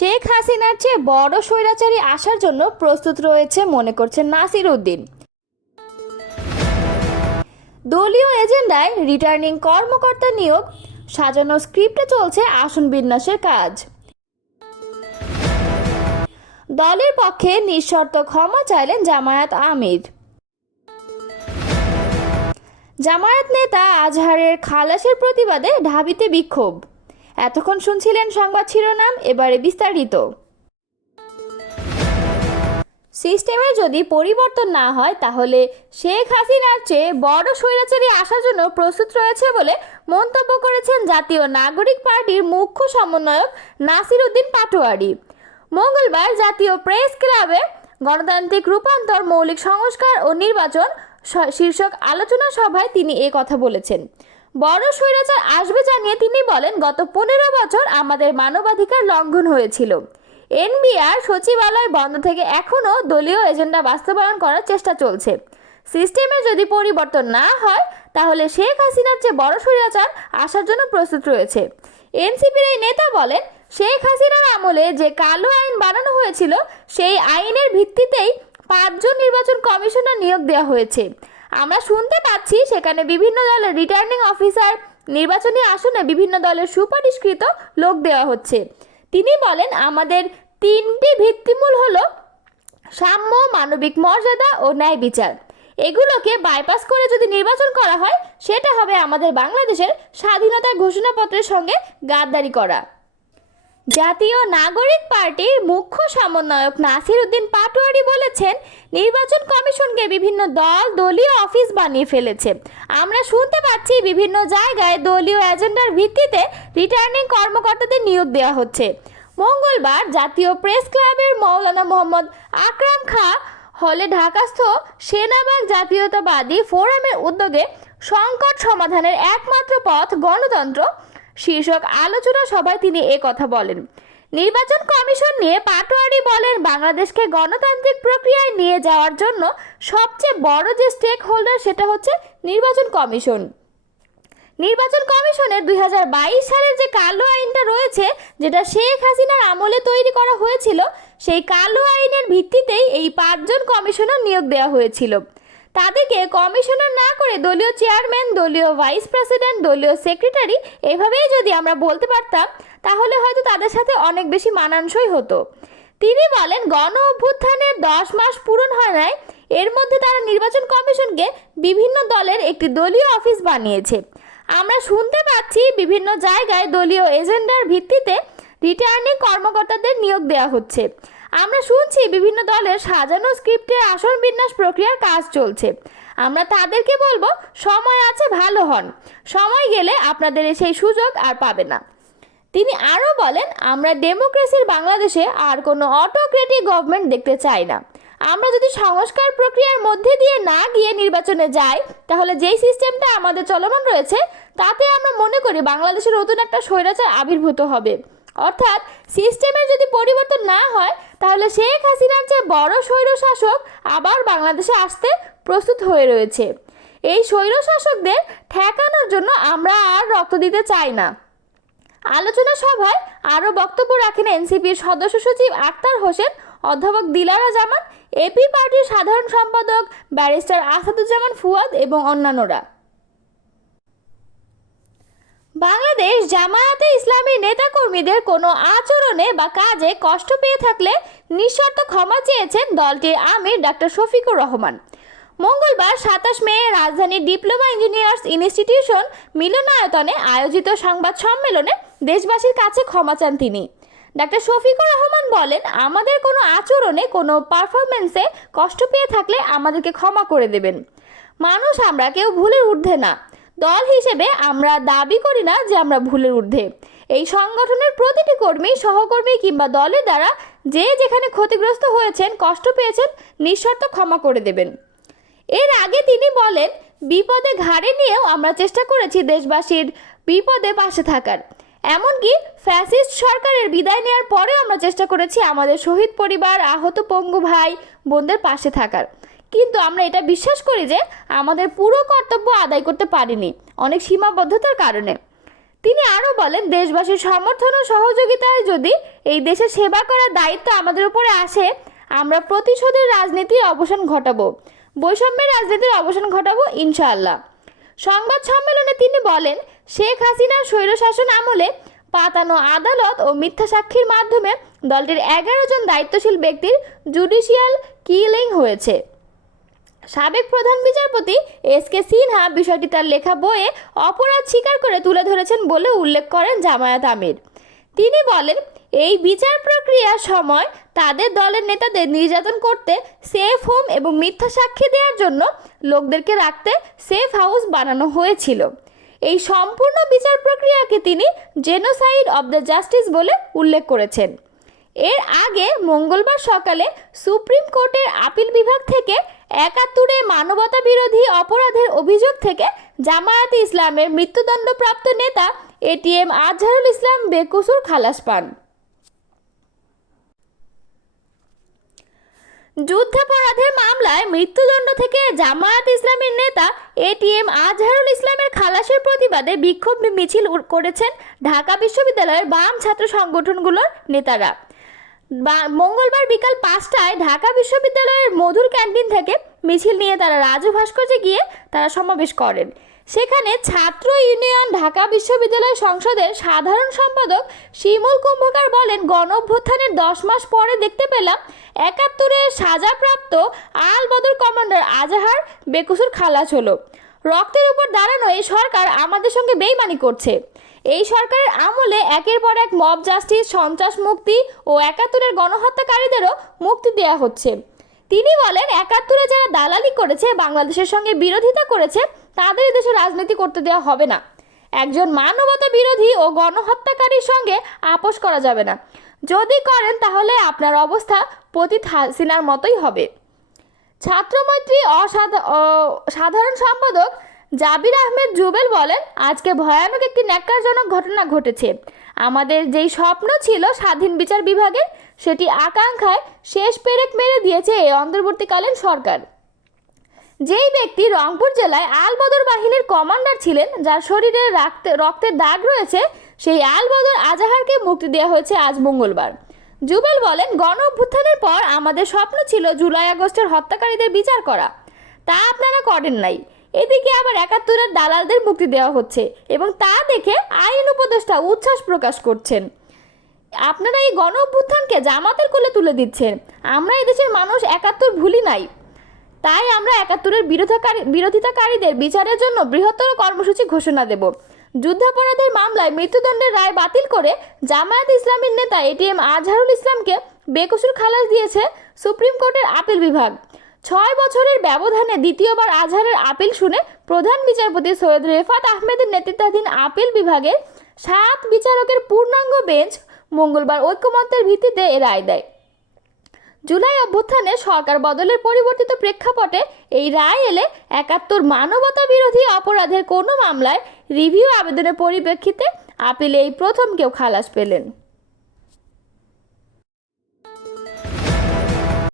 শেখ হাসিনার চেয়ে বড় স্বৈরাচারী আসার জন্য প্রস্তুত রয়েছে মনে করছেন নাসির উদ্দিন। দলীয় এজেন্ডায় রিটার্নিং কর্মকর্তা নিয়োগ, সাজানো স্ক্রিপ্টে চলছে আসন বিন্যাসের কাজ। দলের পক্ষে নিঃশর্ত ক্ষমা চাইলেন জামায়াত আমির। জামায়াত নেতা আজহারের খালাসের প্রতিবাদে ঢাবিতে বিক্ষোভ। এতক্ষণ শুনছিলেন সংবাদ শিরোনাম, এবারে বিস্তারিত। সিস্টেমে যদি পরিবর্তন না হয় তাহলে শেখ হাসিনার চেয়ে বড় স্বৈরাচারী আসার জন্য প্রস্তুত রয়েছে বলে মন্তব্য করেছেন জাতীয় নাগরিক পার্টির মুখ্য সমন্বয়ক নাসির উদ্দিন পাটোয়ারি। মঙ্গলবার জাতীয় প্রেস ক্লাবে গণতান্ত্রিক রূপান্তর, মৌলিক সংস্কার ও নির্বাচন শীর্ষক আলোচনা সভায় তিনি এই কথা বলেছেন। বড় স্বৈরাচার আসবে জানিয়ে তিনি বলেন, গত 15 বছর আমাদের মানবাধিকার লঙ্ঘন হয়েছিল। এনবিআর সচিবালয় বন্ধ থেকে এখনও দলীয় এজেন্ডা বাস্তবায়ন করার চেষ্টা চলছে। সিস্টেমে যদি পরিবর্তন না হয় তাহলে শেখ হাসিনার চেয়ে বড় স্বৈরাচার আসার জন্য প্রস্তুত রয়েছে। এনসিপির এই নেতা বলেন, শেখ হাসিনার আমলে যে কালো আইন বানানো হয়েছিল সেই আইনের ভিত্তিতেই 5 জন নির্বাচন কমিশনার নিয়োগ দেওয়া হয়েছে। আমরা শুনতে পাচ্ছি সেখানে বিভিন্ন দলের রিটার্নিং অফিসার, নির্বাচনী আসনে বিভিন্ন দলের সুপারিশকৃত লোক দেওয়া হচ্ছে। তিনি বলেন, আমাদের 3টি ভিত্তিমূল হলো সাম্য, মানবিক মর্যাদা ও ন্যায় বিচার। এগুলোকে বাইপাস করে যদি নির্বাচন করা হয় সেটা হবে আমাদের বাংলাদেশের স্বাধীনতার ঘোষণাপত্রের সঙ্গে গাদ্দারি করা। জাতীয় নাগরিক পার্টির মুখ্য সমন্বয়ক নাসির উদ্দিন পাটোয়ারি বলেছেন, নির্বাচন কমিশনকে বিভিন্ন দল দলীয় অফিস বানিয়ে ফেলেছে। আমরা শুনতে পাচ্ছি বিভিন্ন জায়গায় দলীয় এজেন্ডার ভিত্তিতে রিটার্নিং কর্মকর্তাদের নিয়োগ দেওয়া হচ্ছে। মঙ্গলবার জাতীয় প্রেস ক্লাবের মাওলানা মোহাম্মদ আকরাম খাঁ হলে ঢাকাস্থ সেনাবাগ জাতীয়তাবাদী ফোরামের উদ্যোগে সংকট সমাধানের একমাত্র পথ গণতন্ত্র শীর্ষক আলোচনা সভায় তিনি কথা বলেন। নির্বাচন কমিশন নিয়ে পাটোয়ারি বলেন, বাংলাদেশকে গণতান্ত্রিক প্রক্রিয়ায় নিয়ে যাওয়ার জন্য সবচেয়ে বড় যে স্টেক হোল্ডার সেটা হচ্ছে নির্বাচন কমিশন। নির্বাচন কমিশনের 2022 সালের যে কালো আইনটা রয়েছে, যেটা শেখ হাসিনার আমলে তৈরি করা হয়েছিল, সেই কালো আইনের ভিত্তিতেই এই 5 জন কমিশনার নিয়োগ দেওয়া হয়েছিল। তাদেরকে কমিশনার না করে দলীয় চেয়ারম্যান, দলীয় ভাইস প্রেসিডেন্ট, দলীয় সেক্রেটারি এভাবেই যদি আমরা বলতে পারতাম তাহলে হয়তো তাদের সাথে অনেক বেশি মানানসই হতো। তিনি বলেন, গণ অভ্যুত্থানের 10 মাস পূরণ হয় নাই, এর মধ্যে তারা নির্বাচন কমিশনকে বিভিন্ন দলের একটি দলীয় অফিস বানিয়েছে। আমরা শুনতে পাচ্ছি বিভিন্ন জায়গায় দলীয় এজেন্ডার ভিত্তিতে রিটার্নিং কর্মকর্তাদের নিয়োগ দেওয়া হচ্ছে। আমরা শুনছি বিভিন্ন দলের সাজানো স্ক্রিপ্টের আসন বিন্যাস প্রক্রিয়ার কাজ চলছে। আমরা তাদেরকে বলবো, সময় আছে, ভালো হন, সময় গেলে আপনাদের সেই সুযোগ আর পাবে না। তিনি আরও বলেন, আমরা ডেমোক্রেসির বাংলাদেশে আর কোনো অটোক্রেটিক গভর্নমেন্ট দেখতে চাই না। আমরা যদি সংস্কার প্রক্রিয়ার মধ্যে দিয়ে না গিয়ে নির্বাচনে যাই তাহলে যেই সিস্টেমটা আমাদের চলমান রয়েছে তাতে আমরা মনে করি বাংলাদেশের নতুন একটা স্বৈরাচার আবির্ভূত হবে। অর্থাৎ সিস্টেমের যদি পরিবর্তন না হয় তাহলে শেখ হাসিনার চেয়ে বড় স্বৈরশাসক আবার বাংলাদেশে আসতে প্রস্তুত হয়ে রয়েছে। এই স্বৈরশাসকদের ঠেকানোর জন্য আমরা আর রক্ত দিতে চাই না। আলোচনা সভায় আরও বক্তব্য রাখেন এনসিপির সদস্য সচিব আক্তার হোসেন, অধ্যাপক দিলারা জামান, এপি পার্টির সাধারণ সম্পাদক ব্যারিস্টার আসাদুজ্জামান ফুয়াদ এবং অন্যান্যরা। বাংলাদেশ জামায়াতে ইসলামী নেতাকর্মীদের কোনো আচরণে বা কাজে কষ্ট পেয়ে থাকলে নিঃশর্ত ক্ষমা চেয়েছেন দলটির আমির ডাক্তার শফিকুর রহমান। মঙ্গলবার 27 মে রাজধানীর ডিপ্লোমা ইঞ্জিনিয়ার্স ইনস্টিটিউশন মিলনায়তনে আয়োজিত সংবাদ সম্মেলনে দেশবাসীর কাছে ক্ষমা চান তিনি। ডাক্তার শফিকুর রহমান বলেন, আমাদের কোনো আচরণে, কোনো পারফরমেন্সে কষ্ট পেয়ে থাকলে আমাদেরকে ক্ষমা করে দেবেন। মানুষ আমরা, কেউ ভুলের ঊর্ধ্বে না। দল হিসেবে আমরা দাবি করি না যে আমরা ভুলের ঊর্ধ্বে। এই সংগঠনের প্রতিটি কর্মী, সহকর্মী কিংবা দলের দ্বারা যে যেখানে ক্ষতিগ্রস্ত হয়েছেন, কষ্ট পেয়েছেন, নিঃশর্ত ক্ষমা করে দেবেন। এর আগে তিনি বলেন, বিপদে ঘাড়ে নিয়েও আমরা চেষ্টা করেছি দেশবাসীর বিপদে পাশে থাকার। এমনকি ফ্যাসিস্ট সরকারের বিদায় নেওয়ার পরে আমরা চেষ্টা করেছি আমাদের শহীদ পরিবার, আহত পঙ্গু ভাই বোনদের পাশে থাকার। কিন্তু আমরা এটা বিশ্বাস করি যে আমাদের পুরো কর্তব্য আদায় করতে পারিনি অনেক সীমাবদ্ধতার কারণে। তিনি আরও বলেন, দেশবাসীর সমর্থন ও সহযোগিতায় যদি এই দেশের সেবা করার দায়িত্ব আমাদের উপরে আসে, আমরা প্রতিশোধের রাজনীতির অবসান ঘটাবো, বৈষম্যের রাজনীতির অবসান ঘটাবো ইনশাআল্লাহ। সংবাদ সম্মেলনে তিনি বলেন, শেখ হাসিনার স্বৈরশাসন আমলে পাতানো আদালত ও মিথ্যা সাক্ষীর মাধ্যমে দলটির 11 জন দায়িত্বশীল ব্যক্তির জুডিশিয়াল কিলিং হয়েছে। সাবেক প্রধান বিচারপতি এস.কে. সিনহা বিষয়টি তার লেখা বইয়ে অপরাধ স্বীকার করে তুলে ধরেছেন বলে উল্লেখ করেন জামায়াত আমির। তিনি বলেন, এই বিচার প্রক্রিয়ার সময় তাদের দলের নেতাদের নির্যাতন করতে সেফ হোম এবং মিথ্যা সাক্ষী দেওয়ার জন্য লোকদেরকে রাখতে সেফ হাউস বানানো হয়েছিল। এই সম্পূর্ণ বিচার প্রক্রিয়াকে তিনি জেনোসাইড অব দ্য জাস্টিস বলে উল্লেখ করেছেন। এর আগে মঙ্গলবার সকালে সুপ্রিম কোর্টের আপিল বিভাগ থেকে 71 মানবতা বিরোধী অপরাধের অভিযোগ থেকে জামায়াতে ইসলামের মৃত্যুদণ্ডপ্রাপ্ত নেতা এটিএম আজহারুল ইসলাম বেকসুর খালাস পান। যুদ্ধাপরাধের মামলায় মৃত্যুদণ্ড থেকে জামায়াত ইসলামের নেতা এটিএম আজহারুল ইসলামের খালাসের প্রতিবাদে বিক্ষোভ মিছিল করেছেন ঢাকা বিশ্ববিদ্যালয়ের বাম ছাত্র সংগঠনগুলোর নেতারা। মঙ্গলবার বিকাল 5টায় ঢাকা বিশ্ববিদ্যালয়ের মধুর ক্যান্টিন থেকে মিছিল নিয়ে তারা রাজু ভাস্কর্যে গিয়ে তারা সমাবেশ করেন। সেখানে ছাত্র ইউনিয়ন ঢাকা বিশ্ববিদ্যালয় সংসদের সাধারণ সম্পাদক শিমুল কুম্ভকার বলেন, গণ অভ্যুত্থানের 10 মাস পরে দেখতে পেলাম 71-এর সাজাপ্রাপ্ত আল বদর কমান্ডার আজহার বেকসুর খালাস হলো। রক্তের উপর দাঁড়ানো এই সরকার আমাদের সঙ্গে বেইমানি করছে। এই সরকারের আমলে একের পর এক মব জাস্টিস, সন্ত্রাস মুক্তি ও 71-এর গণহত্যাকারীদেরও মুক্তি দেওয়া হচ্ছে। তিনি বলেন, 71-এ যারা দালালি করেছে, বাংলাদেশের সঙ্গে বিরোধিতা করেছে, তাদের দেশে রাজনীতি করতে দেওয়া হবে না। একজন মানবতা বিরোধী ও গণহত্যাকারীর সঙ্গে আপোষ করা যাবে না। যদি করেন তাহলে আপনার অবস্থা পতিত হাসিনার মতোই হবে। ছাত্রমৈত্রী সাধারণ সম্পাদক জাবির আহমেদ জুবেল বলেন, আজকে ভয়ানক একটি ন্যাক্কারজনক ঘটনা ঘটেছে। আমাদের যেই স্বপ্ন ছিল স্বাধীন বিচার বিভাগের, সেটি আকাঙ্ক্ষায় শেষ পেরেক মেরে দিয়েছে এই অন্তর্বর্তীকালীন সরকার। যেই ব্যক্তি রংপুর জেলায় আল বদর বাহিনীর কমান্ডার ছিলেন, যার শরীরে রক্তের দাগ রয়েছে, সেই আল বদর আজহারকে মুক্তি দেওয়া হয়েছে আজ মঙ্গলবার। জুবেল বলেন, গণ অভ্যুত্থানের পর আমাদের স্বপ্ন ছিল জুলাই আগস্টের হত্যাকারীদের বিচার করা, তা আপনারা করেন নাই। এদিকে আবার 71-এর দালালদের মুক্তি দেওয়া হচ্ছে এবং তা দেখে আইন উপদেষ্টা উচ্ছ্বাস প্রকাশ করছেন। আপনারা এই গণ অভ্যুত্থানকে জামাতের কোলে তুলে দিচ্ছেন। আমরা এই দেশের মানুষ 71 ভুলি নাই, তাই আমরা 71-এর বিরোধিতাকারীদের বিচারের জন্য বৃহত্তর কর্মসূচি ঘোষণা দেব। যুদ্ধাপরাধের মামলায় মৃত্যুদণ্ডের রায় বাতিল করে জামায়াত ইসলামের নেতা এটিএম আজহারুল ইসলামকে বেকসুর খালাস দিয়েছে সুপ্রিম কোর্টের আপিল বিভাগ। 6 বছরের ব্যবধানে দ্বিতীয়বার আজহারের আপিল শুনে প্রধান বিচারপতি সৈয়দ রেফাত আহমেদের নেতৃত্বাধীন আপিল বিভাগের 7 বিচারকের পূর্ণাঙ্গ বেঞ্চ মঙ্গলবার ঐকমত্যের ভিত্তিতে এ রায় দেয়। জুলাই অভ্যুত্থানে সরকার বদলের পরিবর্তিত প্রেক্ষাপটে এই রায় এলে 71 মানবতা বিরোধী অপরাধের কোনো মামলায় রিভিউ আবেদনের পরিপ্রেক্ষিতে আপিলে এই প্রথম কেউ খালাস পেলেন।